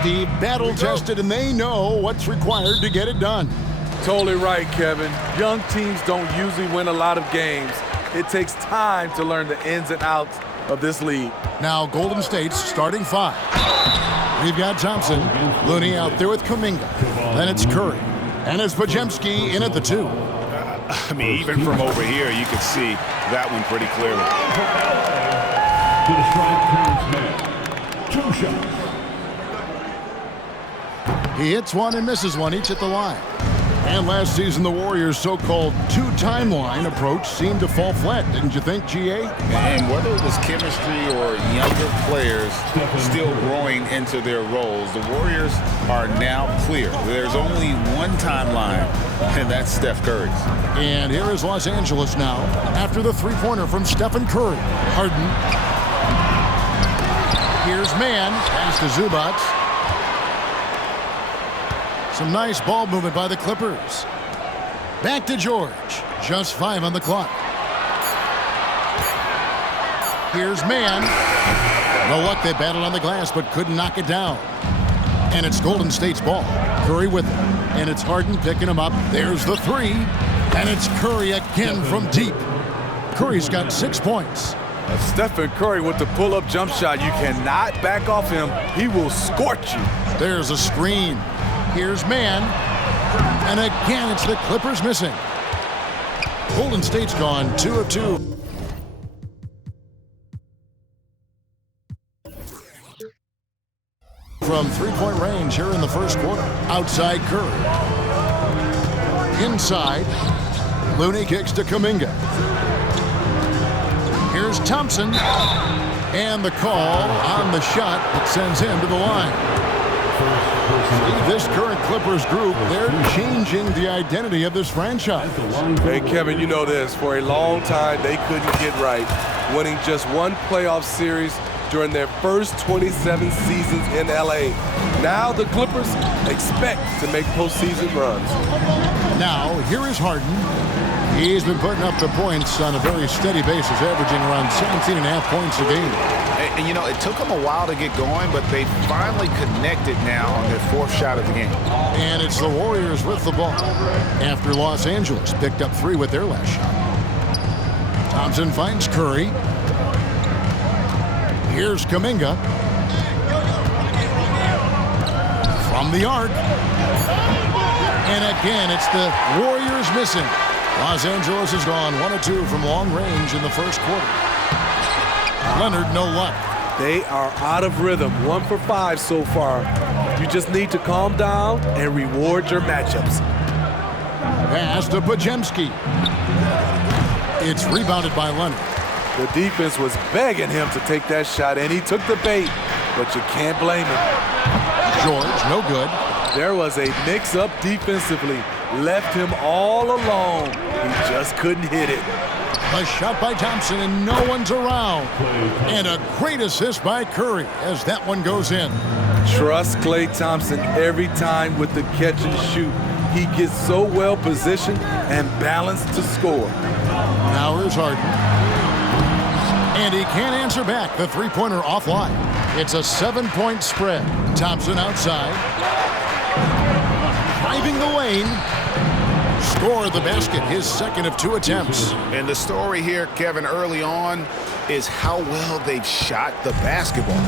Steve, battle-tested, and they know what's required to get it done. Totally right, Kevin. Young teams don't usually win a lot of games. It takes time to learn the ins and outs of this league. Now Golden State's starting five. We've got Thompson, Looney out there with Kuminga. Then it's Curry. And it's Podziemski in at the 2. I mean, even from over here, you can see that one pretty clearly. To the strike comes man. 2 shots. He hits one and misses one, each at the line. And last season, the Warriors' so-called two-timeline approach seemed to fall flat, didn't you think, G.A.? And whether it was chemistry or younger players still growing into their roles, the Warriors are now clear. There's only one timeline, and that's Steph Curry's. And here is Los Angeles now, after the three-pointer from Stephen Curry. Harden. Here's Mann, pass to Zubac. Some nice ball movement by the Clippers. Back to George. Just 5 on the clock. Here's Mann. No luck, they battled on the glass but couldn't knock it down. And it's Golden State's ball. Curry with it. And it's Harden picking him up. There's the 3. And it's Curry again from deep. Curry's got 6 points. Stephen Curry with the pull-up jump shot. You cannot back off him. He will scorch you. There's a screen. Here's Mann. And again, it's the Clippers missing. Golden State's gone 2 of 2. From three-point range here in the first quarter. Outside Curry. Inside. Looney kicks to Kuminga. Here's Thompson. And the call on the shot that sends him to the line. This current Clippers group, they're changing the identity of this franchise. Hey, Kevin, you know this. For a long time, they couldn't get right, winning just one playoff series during their first 27 seasons in L.A. Now the Clippers expect to make postseason runs. Now, here is Harden. He's been putting up the points on a very steady basis, averaging around 17.5 points a game. And, you know, it took them a while to get going, but they finally connected now on their 4th shot of the game. And it's the Warriors with the ball after Los Angeles picked up 3 with their last shot. Thompson finds Curry. Here's Kuminga. From the arc. And again, it's the Warriors missing. Los Angeles has gone 1 of 2 from long range in the first quarter. Leonard, no luck. They are out of rhythm, 1 for 5 so far. You just need to calm down and reward your matchups. Pass to Podziemski. It's rebounded by Leonard. The defense was begging him to take that shot, and he took the bait, but you can't blame him. George, no good. There was a mix-up defensively. Left him all alone. He just couldn't hit it. A shot by Thompson, and no one's around. And a great assist by Curry as that one goes in. Trust Klay Thompson every time with the catch and shoot. He gets so well positioned and balanced to score. Now here's Harden. And he can't answer back. The three-pointer offline. It's a 7-point spread. Thompson outside. Driving the lane. Score the basket, his 2nd of 2 attempts. And the story here, Kevin, early on is how well they've shot the basketball.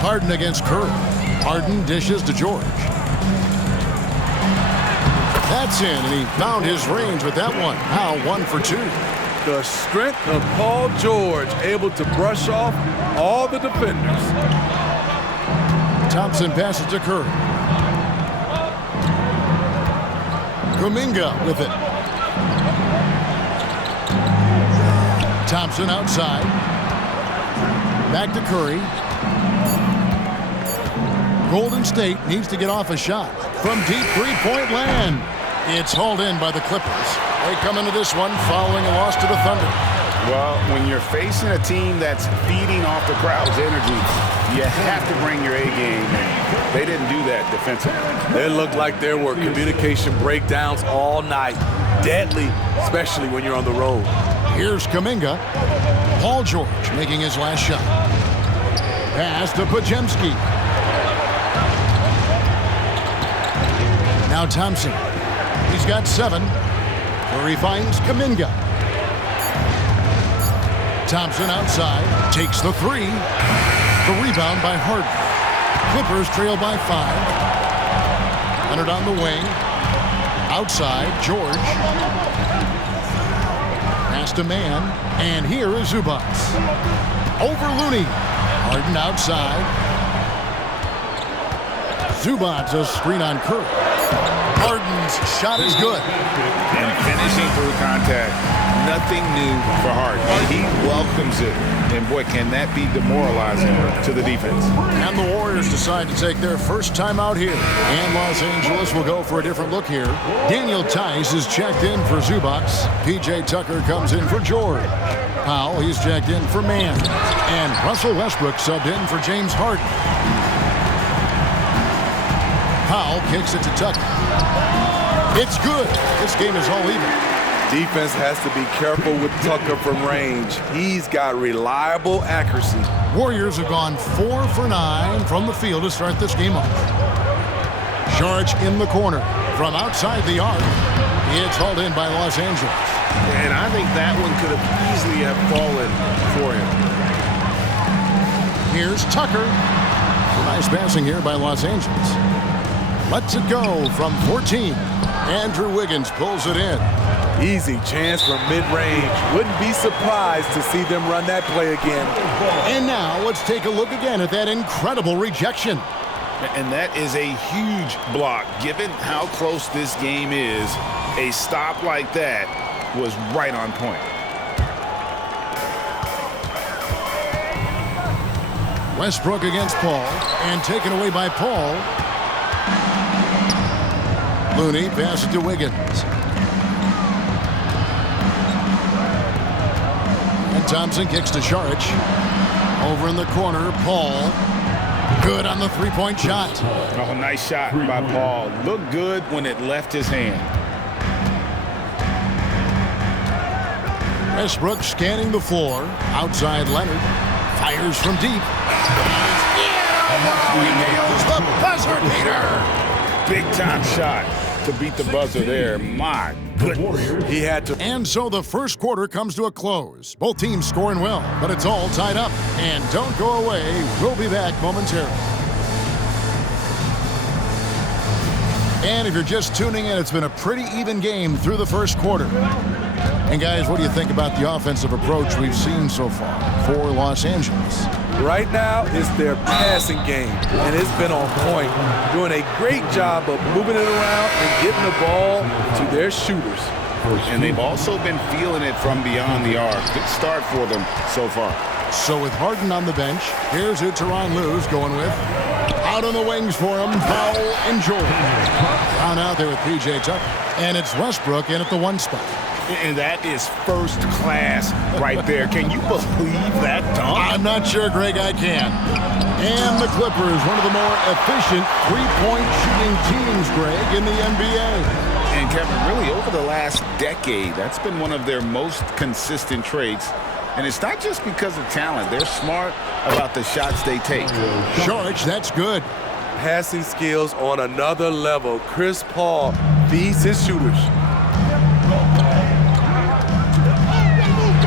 Harden against Curry. Harden dishes to George. That's in, and he found his range with that one. Now 1 for 2. The strength of Paul George, able to brush off all the defenders. Thompson passes to Curry. Kuminga with it. Thompson outside. Back to Curry. Golden State needs to get off a shot from deep three-point land. It's hauled in by the Clippers. They come into this one following a loss to the Thunder. Well, when you're facing a team that's feeding off the crowd's energy, you have to bring your A game. They didn't do that defensively. It looked like there were communication breakdowns all night. Deadly, especially when you're on the road. Here's Kuminga. Paul George making his last shot. Pass to Pajemski. Now Thompson. He's got 7. Curry finds Kuminga. Thompson outside. Takes the 3. The rebound by Harden. Clippers trail by 5. Leonard on the wing. Outside, George. Pass to Man. And here is Zubac. Over Looney. Harden outside. Zubac, a screen on Curry. Harden's shot is good. And finishing through contact. Nothing new for Harden. He welcomes it. And boy, can that be demoralizing to the defense. And the Warriors decide to take their first time out here. And Los Angeles will go for a different look here. Daniel Tice is checked in for Zubac. P.J. Tucker comes in for George. Powell, he's checked in for Man. And Russell Westbrook subbed in for James Harden. Powell kicks it to Tucker. It's good. This game is all even. Defense has to be careful with Tucker from range. He's got reliable accuracy. Warriors have gone 4 for 9 from the field to start this game off. Saric in the corner from outside the arc. It's hauled in by Los Angeles. And I think that one could have easily have fallen for him. Here's Tucker. Nice passing here by Los Angeles. Lets it go from 14. Andrew Wiggins pulls it in. Easy chance from mid-range. Wouldn't be surprised to see them run that play again. And now let's take a look again at that incredible rejection. And that is a huge block. Given how close this game is, a stop like that was right on point. Westbrook against Paul, and taken away by Paul. Looney passes to Wiggins. And Thompson kicks to Saric. Over in the corner, Paul. Good on the three-point shot. Oh, nice shot by Paul. Looked good when it left his hand. Westbrook scanning the floor. Outside Leonard. Fires from deep. He nails the buzzer beater. Big time shot to beat the buzzer there. My goodness. He had to. And so the first quarter comes to a close. Both teams scoring well, but it's all tied up. And don't go away. We'll be back momentarily. And if you're just tuning in, it's been a pretty even game through the first quarter. And guys, what do you think about the offensive approach we've seen so far for Los Angeles? Right now, it's their passing game, and it's been on point. Doing a great job of moving it around and getting the ball to their shooters. And they've also been feeling it from beyond the arc. Good start for them so far. So with Harden on the bench, here's who Tyronn Lue's going with. Out on the wings for him, Powell and George. Down out there with P.J. Tucker. And it's Westbrook in at the 1 spot. And that is first class right there. Can you believe that dunk? I'm not sure, Greg, I can. And the Clippers, one of the more efficient three-point shooting teams, Greg, in the NBA. And Kevin, really over the last decade, that's been one of their most consistent traits. And it's not just because of talent. They're smart about the shots they take. Saric, that's good. Passing skills on another level. Chris Paul feeds his shooters.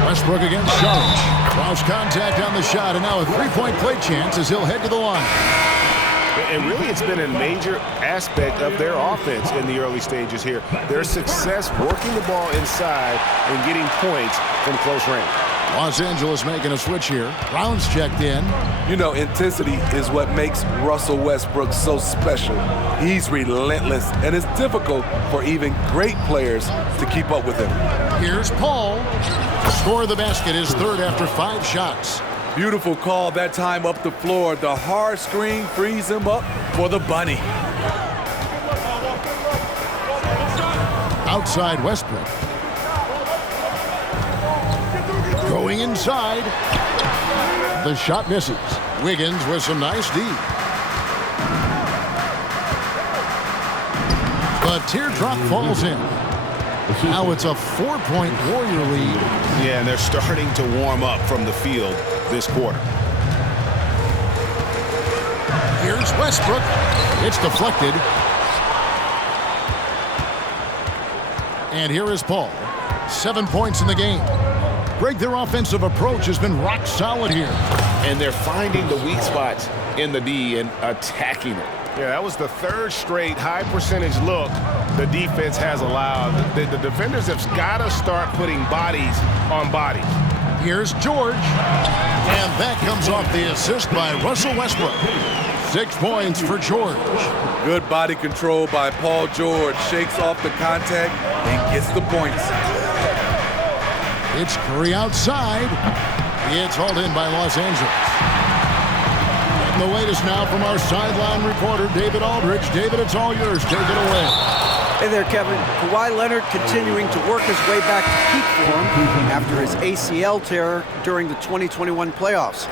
Westbrook against Saric. Cross contact on the shot, and now a three-point play chance as he'll head to the line. And really, it's been a major aspect of their offense in the early stages here. Their success working the ball inside and getting points from close range. Los Angeles making a switch here. Brown's checked in. You know, intensity is what makes Russell Westbrook so special. He's relentless, and it's difficult for even great players to keep up with him. Here's Paul. Score of the basket is third after 5 shots. Beautiful call that time up the floor. The hard screen frees him up for the bunny. Outside Westbrook. Going inside. The shot misses. Wiggins with some nice D. The teardrop falls in. Now it's a 4-point Warrior lead. Yeah, and they're starting to warm up from the field this quarter. Westbrook. It's deflected. And here is Paul. 7 points in the game. Greg, their offensive approach has been rock solid here. And they're finding the weak spots in the D and attacking it. Yeah, that was the third straight high percentage look the defense has allowed. The defenders have got to start putting bodies on bodies. Here's George. And that comes off the assist by Russell Westbrook. 6 points for George. Good body control by Paul George. Shakes off the contact and gets the points. It's Curry outside. It's hauled in by Los Angeles. And the latest now from our sideline reporter, David Aldridge. David, it's all yours. Take it away. Hey there, Kevin. Kawhi Leonard continuing to work his way back to peak form after his ACL tear during the 2021 playoffs.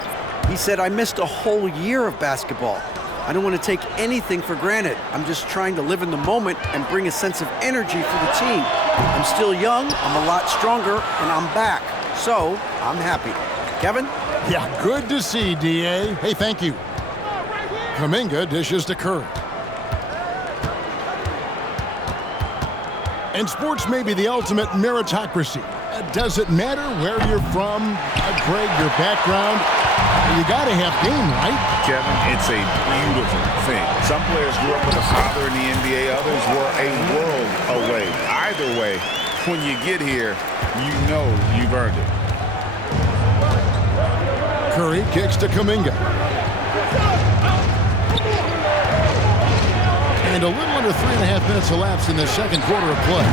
He said, "I missed a whole year of basketball. I don't want to take anything for granted. I'm just trying to live in the moment and bring a sense of energy for the team. I'm still young, I'm a lot stronger, and I'm back. So, I'm happy." Kevin? Yeah, good to see, D.A. Hey, thank you. Kuminga dishes to Curry. And sports may be the ultimate meritocracy. Does it matter where you're from, Greg, your background? You got to have game, right? Kevin, it's a beautiful thing. Some players grew up with a father in the NBA. Others were a world away. Either way, when you get here, you know you've earned it. Curry kicks to Kuminga. And a little under 3.5 minutes elapsed in the second quarter of play.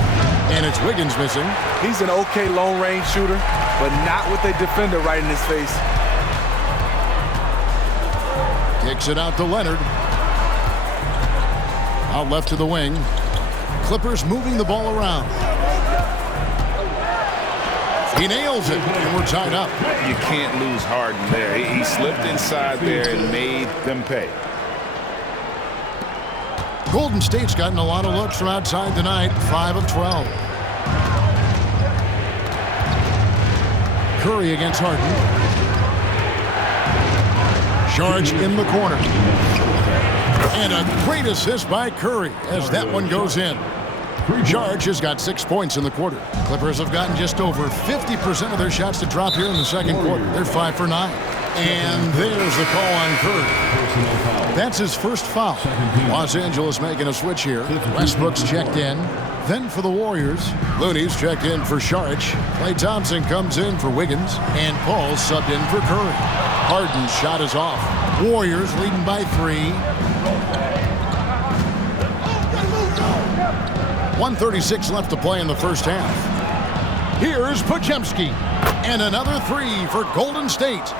And it's Wiggins missing. He's an okay long-range shooter, but not with a defender right in his face. Kicks it out to Leonard. Out left to the wing. Clippers moving the ball around. He nails it, and we're tied up. You can't lose Harden there. He slipped inside there and made them pay. Golden State's gotten a lot of looks from outside tonight, 5 of 12. Curry against Harden. Charge in the corner. And a great assist by Curry as that one goes in. Charge has got 6 points in the quarter. Clippers have gotten just over 50% of their shots to drop here in the second quarter. They're 5 for 9. And there's the call on Curry. That's his first foul. Los Angeles making a switch here. Westbrook's checked in. Then for the Warriors, Looney's checked in for Saric. Klay Thompson comes in for Wiggins. And Paul subbed in for Curry. Harden's shot is off. Warriors leading by 3. 1:36 left to play in the first half. Here's Podziemski. And another 3 for Golden State.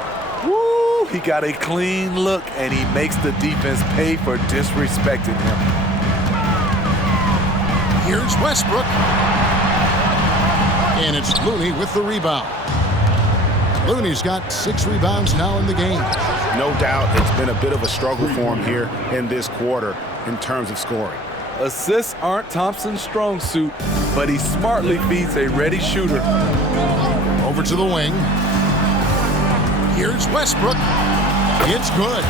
Woo! He got a clean look, and he makes the defense pay for disrespecting him. Here's Westbrook. And it's Looney with the rebound. Looney's got 6 rebounds now in the game. No doubt it's been a bit of a struggle for him here in this quarter in terms of scoring. Assists aren't Thompson's strong suit, but he smartly feeds a ready shooter. Over to the wing. Here's Westbrook. It's good.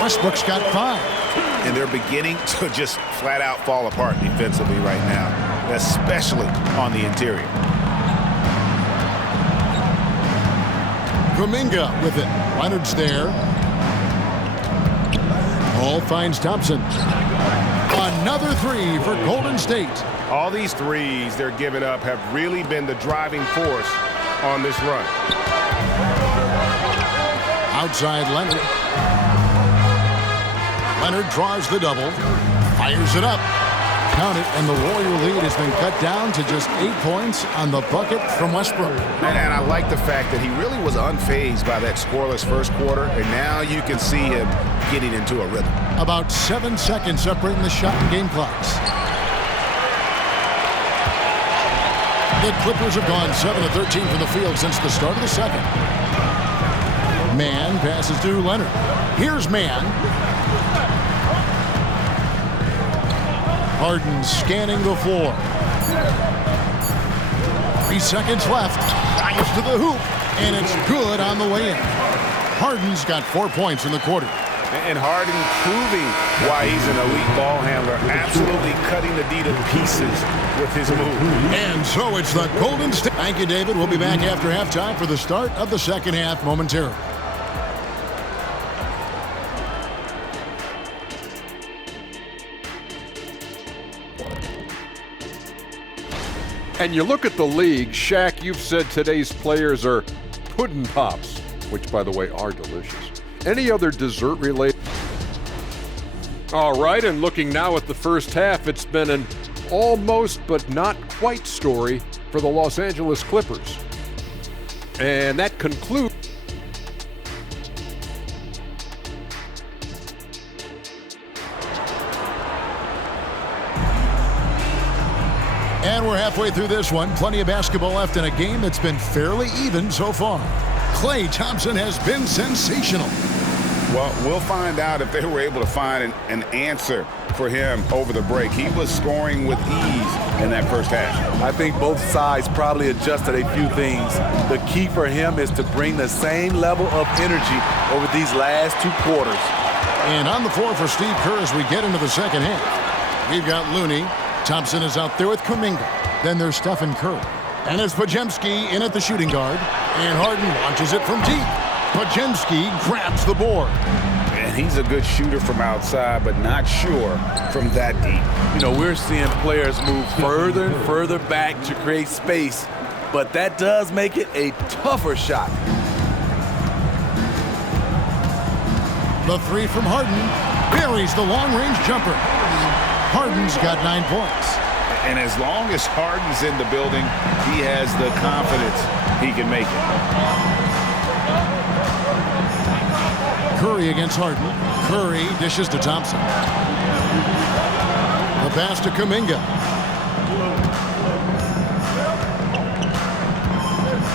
Westbrook's got 5. And they're beginning to just flat out fall apart defensively right now, especially on the interior. Kuminga with it. Leonard's there. Paul finds Thompson. Another 3 for Golden State. All these threes they're giving up have really been the driving force on this run. Outside Leonard. Leonard draws the double. Fires it up. Count it, and the Warrior lead has been cut down to just 8 points on the bucket from Westbrook. And I like the fact that he really was unfazed by that scoreless first quarter, and now you can see him getting into a rhythm. About 7 seconds separating the shot and game clocks. The Clippers have gone 7 of 13 from the field since the start of the second. Mann passes to Leonard. Here's Mann. Harden scanning the floor. 3 seconds left. Drives to the hoop, and it's good on the way in. Harden's got 4 points in the quarter. And Harden proving why he's an elite ball handler, absolutely cutting the D to pieces with his move. And so it's the Golden State. Thank you, David. We'll be back after halftime for the start of the second half momentarily. And you look at the league, Shaq, you've said today's players are pudding pops, which, by the way, are delicious. Any other dessert-related? All right, and looking now at the first half, it's been an almost but not quite story for the Los Angeles Clippers. And that concludes. And we're halfway through this one. Plenty of basketball left in a game that's been fairly even so far. Klay Thompson has been sensational. Well, we'll find out if they were able to find an answer for him over the break. He was scoring with ease in that first half. I think both sides probably adjusted a few things. The key for him is to bring the same level of energy over these last two quarters. And on the floor for Steve Kerr as we get into the second half. We've got Looney. Thompson is out there with Kuminga. Then there's Stephen Curry. And it's Podziemski in at the shooting guard. And Harden launches it from deep. Podziemski grabs the board. And he's a good shooter from outside, but not sure from that deep. You know, we're seeing players move further and further back to create space, but that does make it a tougher shot. The three from Harden buries the long-range jumper. Harden's got 9 points. And as long as Harden's in the building, he has the confidence he can make it. Curry against Harden. Curry dishes to Thompson. The pass to Kuminga.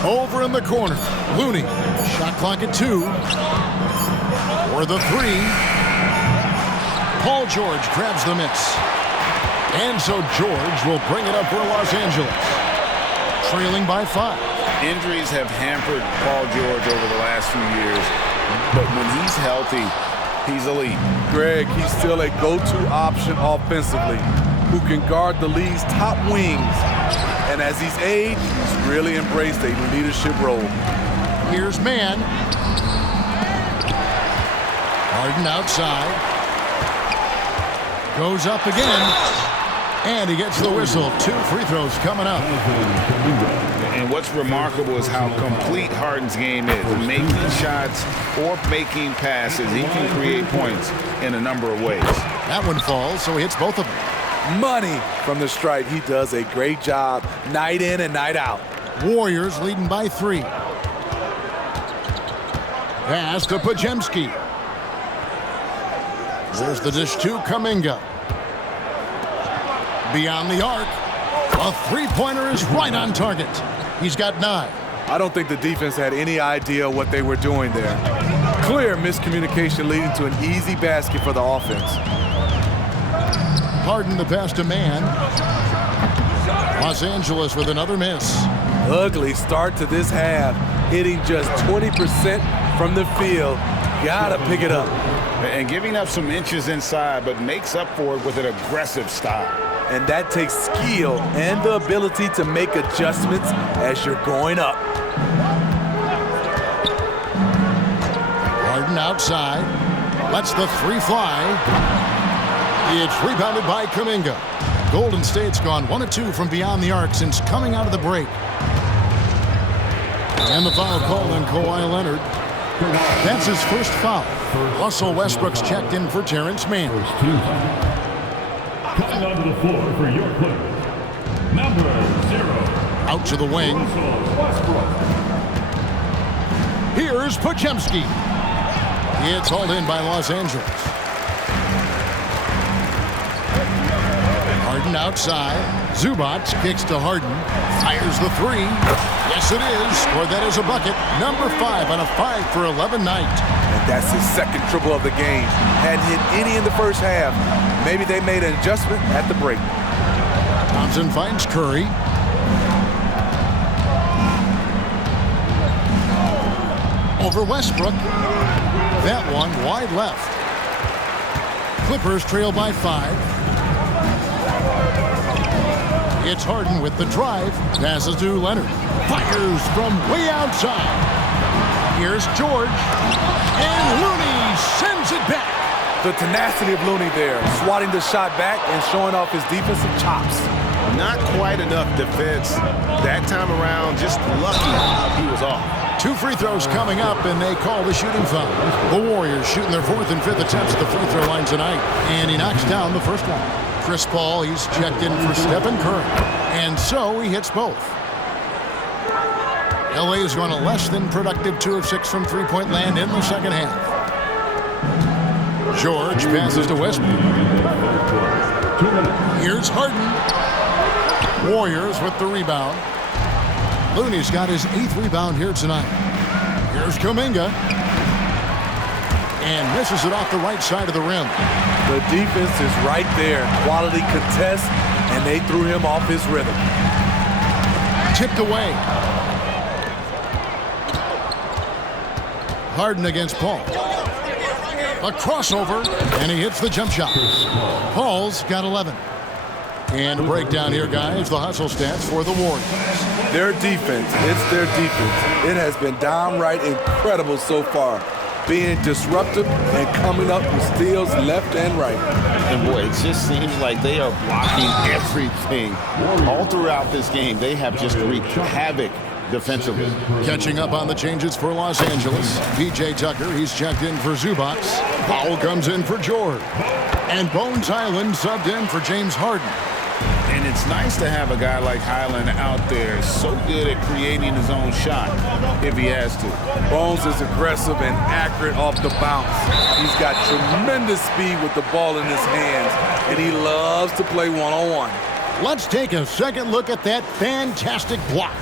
Over in the corner. Looney. Shot clock at 2. For the 3. Paul George grabs the miss. And so George will bring it up for Los Angeles. Trailing by 5. Injuries have hampered Paul George over the last few years, but when he's healthy, he's elite. Greg, he's still a go-to option offensively, who can guard the league's top wings. And as he's aged, he's really embraced a leadership role. Here's Mann. Harden outside. Goes up again. And he gets the whistle. 2 free throws coming up. And what's remarkable is how complete Harden's game is. Making shots or making passes, he can create points in a number of ways. That one falls, so he hits both of them. Money from the stripe. He does a great job night in and night out. Warriors leading by 3. Pass to Podziemski. There's the dish to Kuminga. Beyond the arc. A three-pointer is right on target. He's got 9. I don't think the defense had any idea what they were doing there. Clear miscommunication leading to an easy basket for the offense. Harden the pass to Mann. Los Angeles with another miss. Ugly start to this half. Hitting just 20% from the field. Gotta pick it up. And giving up some inches inside, but makes up for it with an aggressive style. And that takes skill and the ability to make adjustments as you're going up. Harden outside. Lets the 3 fly. It's rebounded by Kuminga. Golden State's gone 1 of 2 from beyond the arc since coming out of the break. And the foul called on Kawhi Leonard. That's his first foul. Russell Westbrook's checked in for Terrence Mann. Coming onto the floor for your players, number 0. Out to the wing. Here's Podziemski. It's hauled in by Los Angeles. Harden outside. Zubac kicks to Harden. Fires the 3. Yes, it is. Scored that as a bucket. Number 5 on a 5-for-11 night. And that's his second triple of the game. Hadn't hit any in the first half. Maybe they made an adjustment at the break. Thompson finds Curry. Over Westbrook. That one wide left. Clippers trail by 5. It's Harden with the drive. Passes to Leonard. Fires from way outside. Here's George. And Looney sends it back. The tenacity of Looney there, swatting the shot back and showing off his defensive chops. Not quite enough defense that time around. Just lucky he was off. 2 free throws coming up, and they call the shooting foul. The Warriors shooting their 4th and 5th attempts at the free throw line tonight. And he knocks down the first one. Chris Paul, he's checked in for Stephen Curry. And so he hits both. LA is going a less than productive 2 of 6 from three-point land in the second half. George passes to Westbrook. Here's Harden. Warriors with the rebound. Looney's got his 8th rebound here tonight. Here's Kuminga. And misses it off the right side of the rim. The defense is right there. Quality contest, and they threw him off his rhythm. Tipped away. Harden against Paul. A crossover, and he hits the jump shot. Paul's got 11. And a breakdown here, guys. The hustle stats for the Warriors. Their defense, it's their defense. It has been downright incredible so far. Being disruptive and coming up with steals left and right. And boy, it just seems like they are blocking everything. All throughout this game, they have just wreaked havoc defensively. Catching up on the changes for Los Angeles. P.J. Tucker, he's checked in for Zubac. Powell comes in for George. And Bones Hyland subbed in for James Harden. And it's nice to have a guy like Hyland out there so good at creating his own shot if he has to. Bones is aggressive and accurate off the bounce. He's got tremendous speed with the ball in his hands, and he loves to play one-on-one. Let's take a second look at that fantastic block.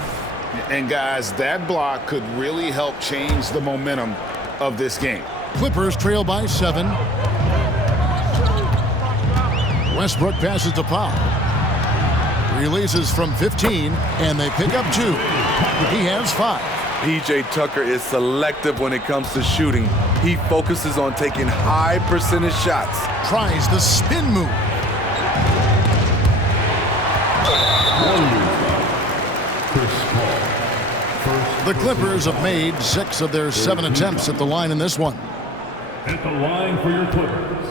And guys, that block could really help change the momentum of this game. Clippers trail by 7. Westbrook passes to Powell. Releases from 15, and they pick up 2. He has 5. P.J. Tucker is selective when it comes to shooting. He focuses on taking high percentage shots. Tries the spin move. The Clippers have made 6 of their 7 attempts at the line in this one. At the line for your Clippers,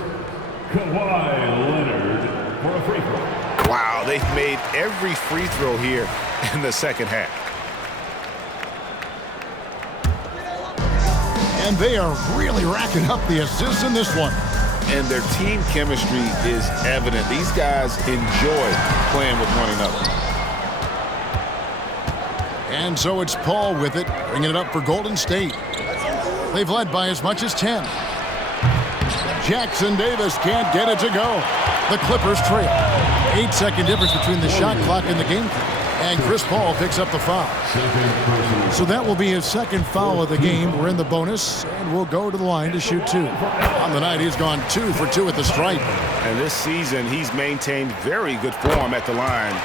Kawhi Leonard for a free throw. Wow, they've made every free throw here in the second half. And they are really racking up the assists in this one. And their team chemistry is evident. These guys enjoy playing with one another. And so it's Paul with it, bringing it up for Golden State. They've led by as much as 10. Jackson Davis can't get it to go. The Clippers trail. 8-second difference between the shot clock and the game clock. And Chris Paul picks up the foul. So that will be his 2nd foul of the game. We're in the bonus, and we'll go to the line to shoot 2. On the night, he's gone 2 for 2 at the stripe. And this season, he's maintained very good form at the line,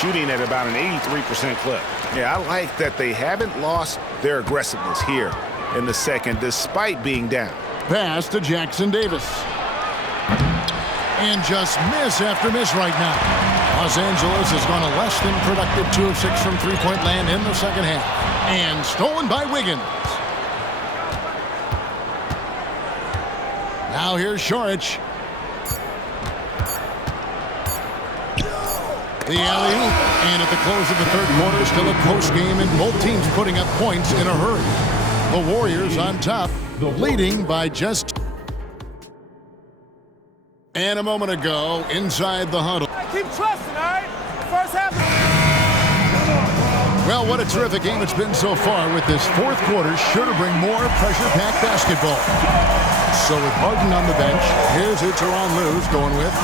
shooting at about an 83% clip. Yeah, I like that they haven't lost their aggressiveness here in the second, despite being down. Pass to Jackson Davis. And just miss after miss right now. Los Angeles has gone a less than productive 2 of 6 from three-point land in the second half. And stolen by Wiggins. Now here's Šarić. The alley-oop. And at the close of the 3rd quarter, still a close game, and both teams putting up points in a hurry. The Warriors on top, leading by just. And a moment ago, inside the huddle. Keep trusting, all right? First half. Well, what a terrific game it's been so far, with this 4th quarter sure to bring more pressure-packed basketball. So with Harden on the bench, here's who Tyronn Lue's going with.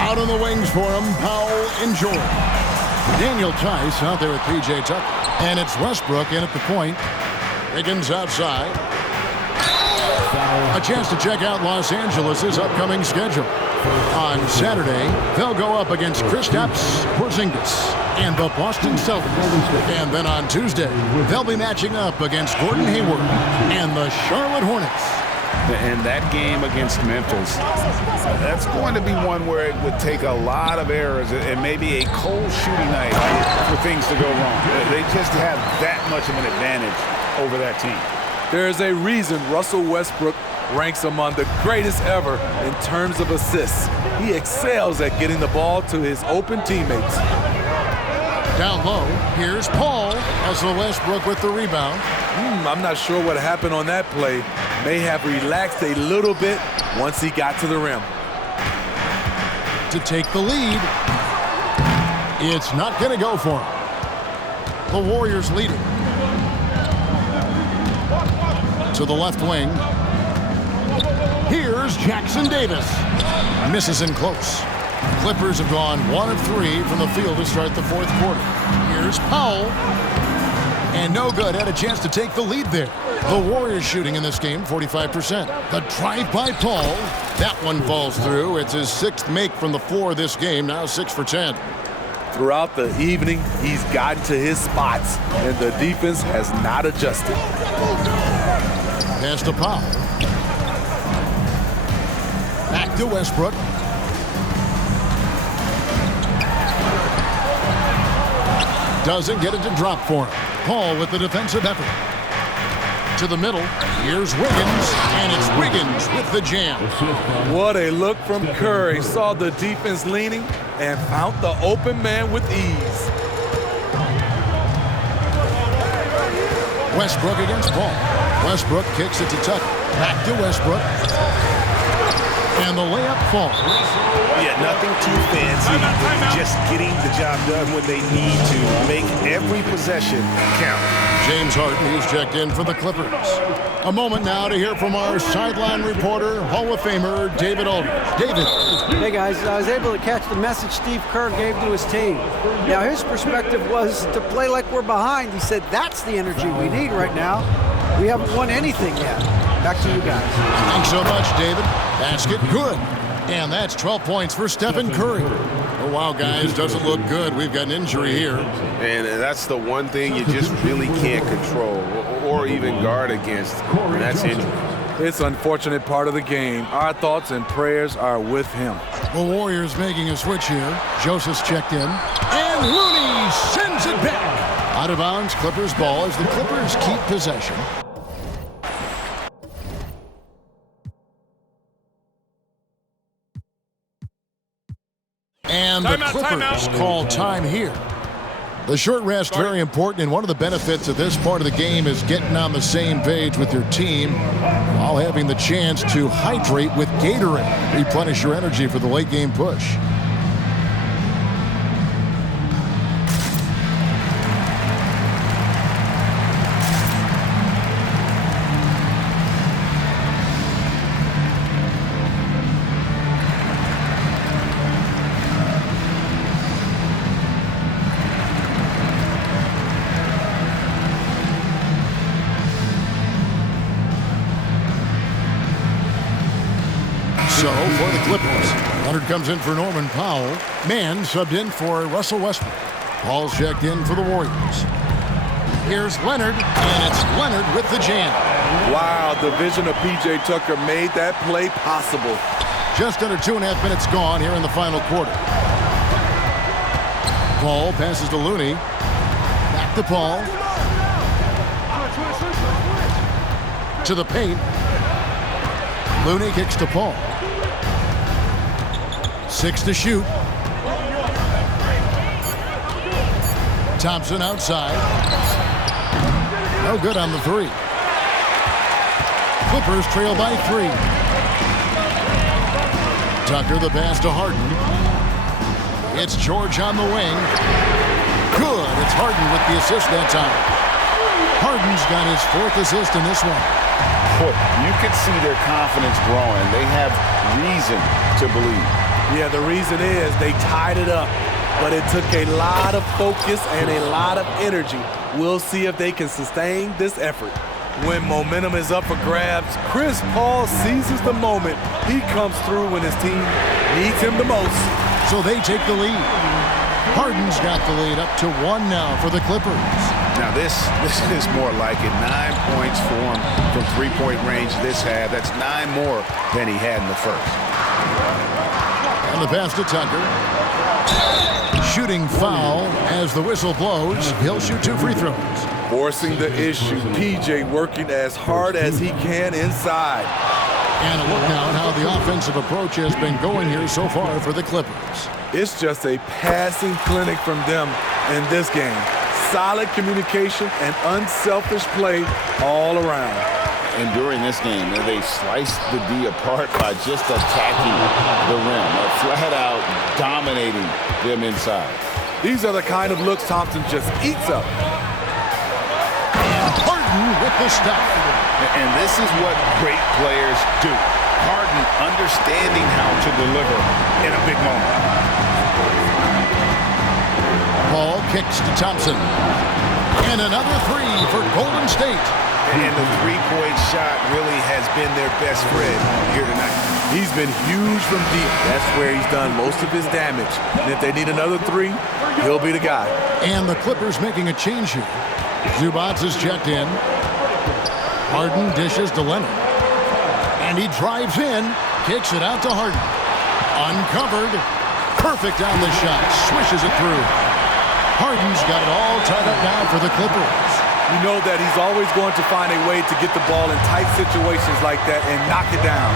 Out on the wings for him, Powell and George. Daniel Tice out there with P.J. Tucker. And it's Westbrook in at the point. Wiggins outside. A chance to check out Los Angeles' upcoming schedule. On Saturday, they'll go up against Kristaps Porzingis and the Boston Celtics. And then on Tuesday, they'll be matching up against Gordon Hayward and the Charlotte Hornets. And that game against Memphis, that's going to be one where it would take a lot of errors and maybe a cold shooting night for things to go wrong. They just have that much of an advantage over that team. There's a reason Russell Westbrook ranks among the greatest ever in terms of assists. He excels at getting the ball to his open teammates. Down low, here's Paul. Russell Westbrook with the rebound. I'm not sure what happened on that play. May have relaxed a little bit once he got to the rim. To take the lead. It's not going to go for him. The Warriors lead it. To the left wing. Here's Jackson Davis. Misses in close. Clippers have gone 1 of 3 from the field to start the fourth quarter. Here's Powell. And no good. Had a chance to take the lead there. The Warriors shooting in this game 45%. The drive by Paul. That one falls through. It's his 6th make from the floor this game. Now 6 for 10. Throughout the evening, he's gotten to his spots, and the defense has not adjusted. Pass to Powell. Back to Westbrook. Doesn't get it to drop for him. Paul with the defensive effort. To the middle. Here's Wiggins, and it's Wiggins with the jam. What a look from Curry. Saw the defense leaning and found the open man with ease. Westbrook against Paul. Westbrook kicks it to Tucker. Back to Westbrook. And the layup falls. Yeah, nothing too fancy. Just getting the job done when they need to. Make every possession count. James Harden, he's checked in for the Clippers. A moment now to hear from our sideline reporter, Hall of Famer David Aldridge. David. Hey guys, I was able to catch the message Steve Kerr gave to his team. Now his perspective was to play like we're behind. He said that's the energy we need right now. We haven't won anything yet. Back to you guys. Thanks so much, David. Basket good. And that's 12 points for Stephen Curry. Oh, wow, guys, doesn't look good. We've got an injury here. And that's the one thing you just really can't control or even guard against, and that's injury. It's an unfortunate part of the game. Our thoughts and prayers are with him. The Warriors making a switch here. Joseph's checked in. And Looney sends it back. Out of bounds, Clippers ball as the Clippers keep possession. And the Clippers call time here. The short rest, very important, and one of the benefits of this part of the game is getting on the same page with your team while having the chance to hydrate with Gatorade. Replenish your energy for the late game push. So for the Clippers, Leonard comes in for Norman Powell. Mann subbed in for Russell Westbrook. Paul's checked in for the Warriors. Here's Leonard, and it's Leonard with the jam. Wow, the vision of P.J. Tucker made that play possible. Just under 2.5 minutes gone here in the final quarter. Paul passes to Looney. Back to Paul. To the paint. Looney kicks to Paul. 6 to shoot. Thompson outside. No good on the 3. Clippers trail by 3. Tucker the pass to Harden. It's George on the wing. Good. It's Harden with the assist that time. Harden's got his 4th assist in this one. Boy, you can see their confidence growing. They have reason to believe. Yeah, the reason is they tied it up, but it took a lot of focus and a lot of energy. We'll see if they can sustain this effort. When momentum is up for grabs, Chris Paul seizes the moment. He comes through when his team needs him the most. So they take the lead. Harden's got the lead up to 1 now for the Clippers. Now this is more like it. 9 points for him from three-point range this half. That's 9 more than he had in the first. And the pass to Tucker. Shooting foul as the whistle blows. He'll shoot 2 free throws. Forcing the issue. PJ working as hard as he can inside. And a look now at how the offensive approach has been going here so far for the Clippers. It's just a passing clinic from them in this game. Solid communication and unselfish play all around. And during this game, they sliced the D apart by just attacking the rim, flat out dominating them inside. These are the kind of looks Thompson just eats up. And Harden with the stop. And this is what great players do. Harden understanding how to deliver in a big moment. Paul kicks to Thompson. And another 3 for Golden State. And the three-point shot really has been their best friend here tonight. He's been huge from deep. That's where he's done most of his damage. And if they need another 3, he'll be the guy. And the Clippers making a change here. Zubac is checked in. Harden dishes to Leonard. And he drives in, kicks it out to Harden. Uncovered. Perfect on the shot. Swishes it through. Harden's got it all tied up now for the Clippers. You know that he's always going to find a way to get the ball in tight situations like that and knock it down.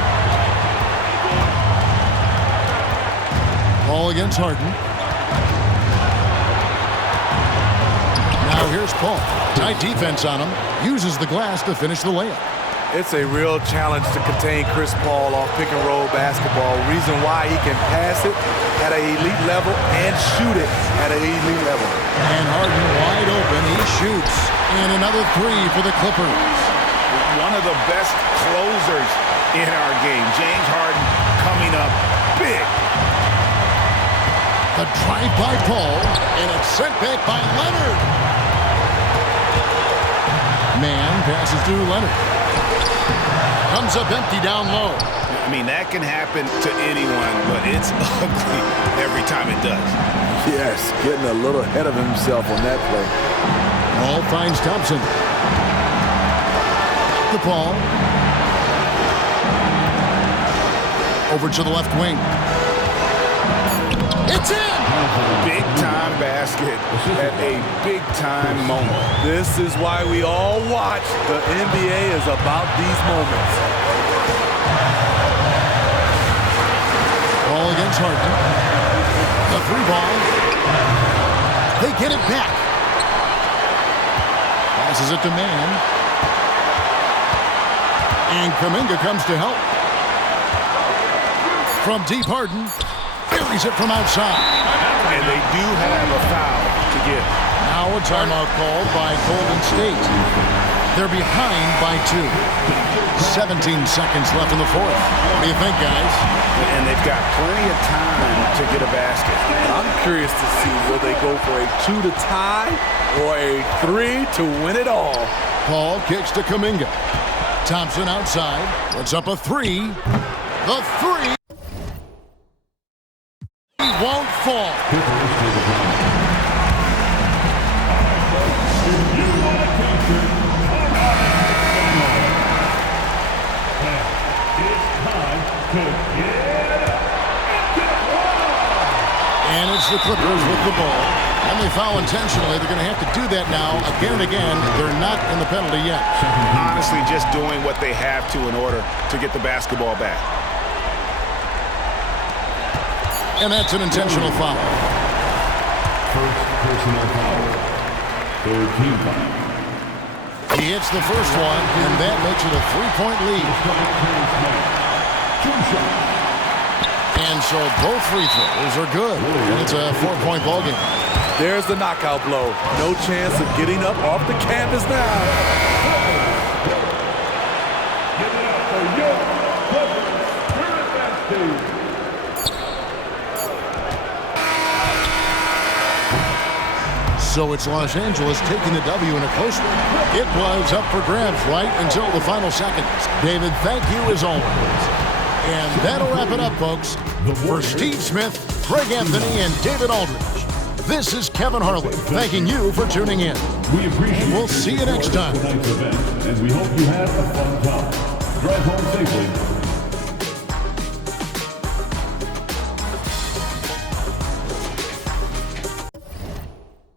Ball against Harden. Now here's Paul. Tight defense on him. Uses the glass to finish the layup. It's a real challenge to contain Chris Paul off pick-and-roll basketball. Reason why he can pass it at an elite level and shoot it at an elite level. And Harden wide open. He shoots. And another 3 for the Clippers. One of the best closers in our game. James Harden coming up big. The drive by Paul. And it's sent back by Leonard. Man passes to Leonard. Comes up empty down low. I mean, that can happen to anyone, but it's ugly every time it does. Yes, getting a little ahead of himself on that play. Paul finds Thompson. The ball. Over to the left wing. It's in! Big time basket at a big time moment. This is why we all watch. The NBA is about these moments. Ball against Harden. The 3 ball. They get it back. Passes it to Mann. And Kuminga comes to help. From deep, Harden buries it from outside. And they do have a foul to give. Now a timeout called by Golden State. They're behind by 2. 17 seconds left in the 4th. What do you think, guys? And they've got plenty of time to get a basket. I'm curious to see, will they go for a 2 to tie or a 3 to win it all? Paul kicks to Kuminga. Thompson outside. Puts up a 3. The 3 won't fall. And it's the Clippers with the ball. And they foul intentionally. They're going to have to do that now again and again. They're not in the penalty yet. Honestly, just doing what they have to in order to get the basketball back. And that's an intentional foul. First personal foul. Third team foul. He hits the first one, and that makes it a 3-point lead. And so both free throws are good. And it's a 4-point ballgame. There's the knockout blow. No chance of getting up off the canvas now. So it's Los Angeles taking the W in a close one. It was up for grabs right until the final seconds. David, thank you as always. And that'll wrap it up, folks. For Steve Smith, Greg Anthony, and David Aldridge, This is Kevin Harlan thanking you for tuning in. We appreciate We'll see you next time. tonight's event, and we hope you had a fun time. Drive home safely.